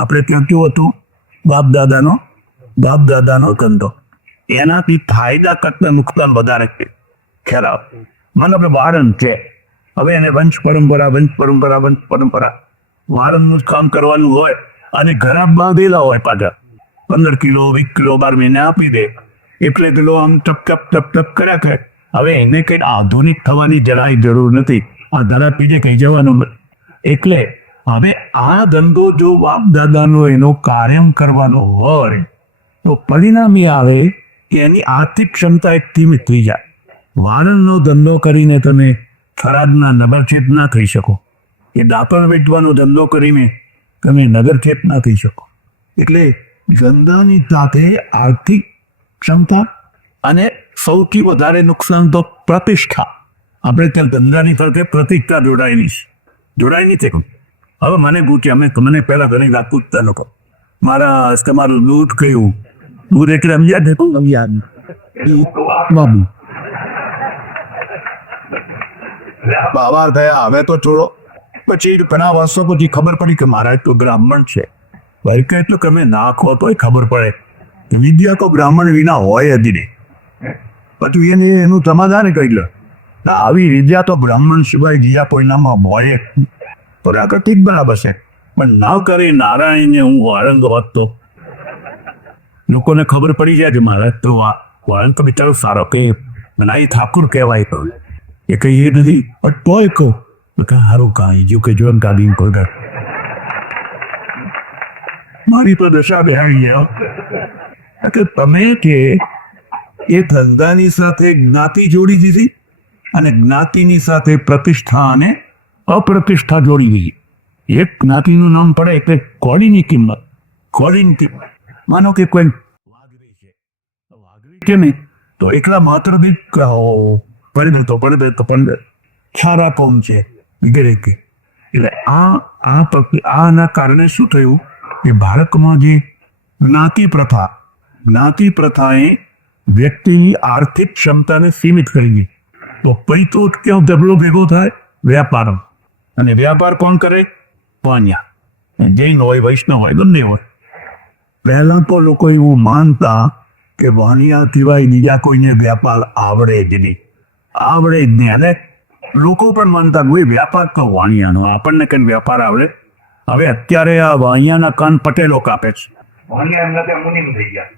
આપણે ત્યાં કેવું હતું, બાપ દાદાનો ધંધો, એનાથી ફાયદા કરતા નુકસાન વધારે છે. ખ્યાલ આવે? મને આપણે વારન છે, હવે એને વંશ પરંપરા વારનનું જ કામ કરવાનું હોય અને ઘરા બાંધેલા હોય પાછા 15 કિલો 20 કિલો 12 મહિને આપી દે એટલે પેલો આમ ટપ કર્યા કરે. હવે એને કઈ આધુનિક થવાની જરાય જરૂર નથી, આ ધારા પીજે કઈ જવાનું નથી. એટલે હવે આ ધંધો જો બાપ દાદાનો એનો કાયમ કરવાનો હોય તો પરિણામ એ આવે કે એની આર્થિક ક્ષમતા એક સીમિત થઈ જાય. વારણનો ધંધો કરીને તમે થરાદના નગરચેત ના થઈ શકો, એ દાંતણ વેચવાનો ધંધો કરીને તમે નગરચેત ના થઈ શકો. એટલે ધંધાની સાથે આર્થિક ક્ષમતા અને સૌથી વધારે નુકસાન તો પ્રતિષ્ઠા. આપણે ત્યાં ધંધાની સાથે પ્રતિષ્ઠા જોડાયેલી છે. હવે મને પૂછે, મને પહેલા ઘણી વાત પૂછતા લોકો, મારા તમારું દૂધ કયું? દૂધ એટલે બાબુ બાબા થયા, હવે તો છોડો. પછી ઘણા વર્ષો પછી ખબર પડી કે મારા તો બ્રાહ્મણ છે. ભાઈ કહે તો તમે નાખો તોય ખબર પડે વિદ્યા તો બ્રાહ્મણ વિના હોય જ નહીં. પછી એનું સમાધાન કરી લે, આવી વિદ્યા તો બ્રાહ્મણ સિવાય બીજા કોઈનામાં હોય. ઠીક બરાબર છે, પણ ના કરે નારાયણને હું વાળંદ હોત તો લોકોને ખબર પડી જાય કે મારા તો આ વાળંદ તો બિચારો સારો કે મને ઠાકુર કહેવાય. તો એ કઈ એ નથી, પણ તોય કહું સારું કાંઈ જો કે જોન કાઢી કોઈ મારી તો દશા બેહાડી ગયા કે તમે કે એ ધંધાની સાથે જ્ઞાતિ જોડી દીધી અને જ્ઞાતિની સાથે પ્રતિષ્ઠા અને અપ્રતિષ્ઠા જોડી દીધી. એક જ્ઞાતિનું નામ પડે એટલે કોળીની કિંમત. માનો કે કોઈ વાઘરી છે ને, તો એકલા માત્ર બી પડે છારા કોમ છે વગેરે. એટલે આના કારણે શું થયું કે ભારતમાં જે જ્ઞાતિ પ્રથાએ વ્યક્તિની આર્થિક ક્ષમતાને સીમિત કરી દીધી. તો પછી તો ક્યાં ધબલો ભેગો થાય? વ્યાપાર. અને વ્યાપાર કોણ કરે? વાણિયા. જૈન હોય, વૈષ્ણવ હોય, બંને હોય. પહેલા તો લોકો એવું માનતા કે વાણિયા સિવાય બીજા કોઈને વ્યાપાર આવડે જ નહીં. અને લોકો પણ માનતા ભાઈ વ્યાપાર તો વાણિયાનો, આપણને કઈ વ્યાપાર આવડે? હવે અત્યારે આ વાણિયાના કાન પટેલો કાપે છે. વાણિયા મુનિમ થઈ ગયા.